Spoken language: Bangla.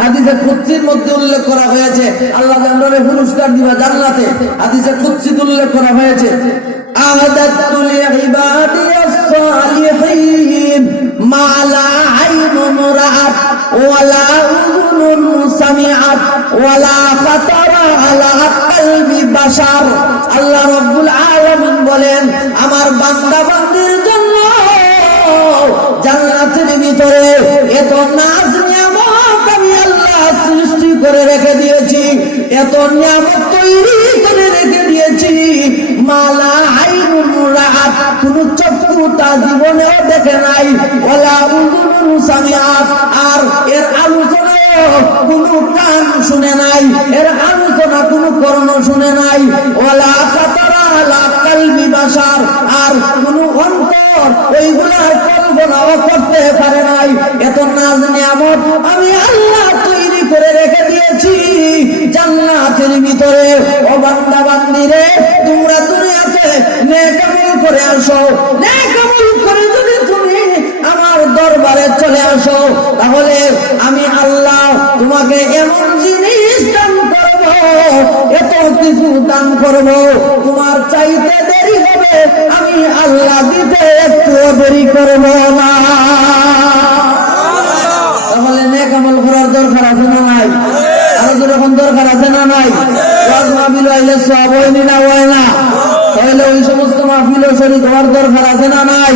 হাদিসে কুদসির মধ্যে উল্লেখ করা হয়েছে আল্লাহ জান্নাতে পুরস্কার দিবা জান্নাতে। হাদিসে কুদসিতে উল্লেখ করা হয়েছে আ'দাতু লিইবাদিয়াস সালিহিন মা লা আইনুন রাআত ওয়া লা উযুনুন সামিআত ওয়া লা খাতারা আলা কলবি বাশার। আল্লাহ রাব্বুল আলামিন বলেন, আমার বান্দা বান্দির জন্য জান্নাতের ভিতরে এত নাজ নিয়ামত আমি আল্লাহ সৃষ্টি করে রেখে দিয়েছি, এত নিয়ামত তৈরি করে রেখে দিয়েছি, মালা আইনুন রাআত, কোন চক্ষু তা জীবনেও দেখে নাই, ওয়ালা উযুনুন সামিআত, আর এর আলোচনা কোন কান শুনে নাই, এর আলোচনা কোন কর্ণ শুনে নাই, ওয়ালা খাতারা আলা কলবি বাশার, আর কোন অন্তর ওইগুলার কল্পনাও করতে পারে নাই। এত নাজ নিয়ামত আমি আল্লাহ তৈরি করে রেখে দিয়েছি জান্নাতের ভিতরে। ও বান্দা বান্দিরে, তোমরা দুনিয়াতে নেক আমল করে আসো, নেক আমল করে যদি তুমি আমার দরবারে চলে আসো, তাহলে আমি আল্লাহ তোমাকে এমন জিনিস দান করব, এত কিছু দান করব, তোমার চাইতে দেরি হবে, আমি আল্লাহ দিতে একটু দেরি করব না। তাহলে নেক আমল করার দরকার আছে না নাই? আরো যখন দরকার আছে না নাই? ওয়াজ মাহফিল হইলে সওয়াব হয় না হয় না? তাহলে ওই সমস্ত মাহফিল শরীক হওয়ার দরকার আছে না নাই?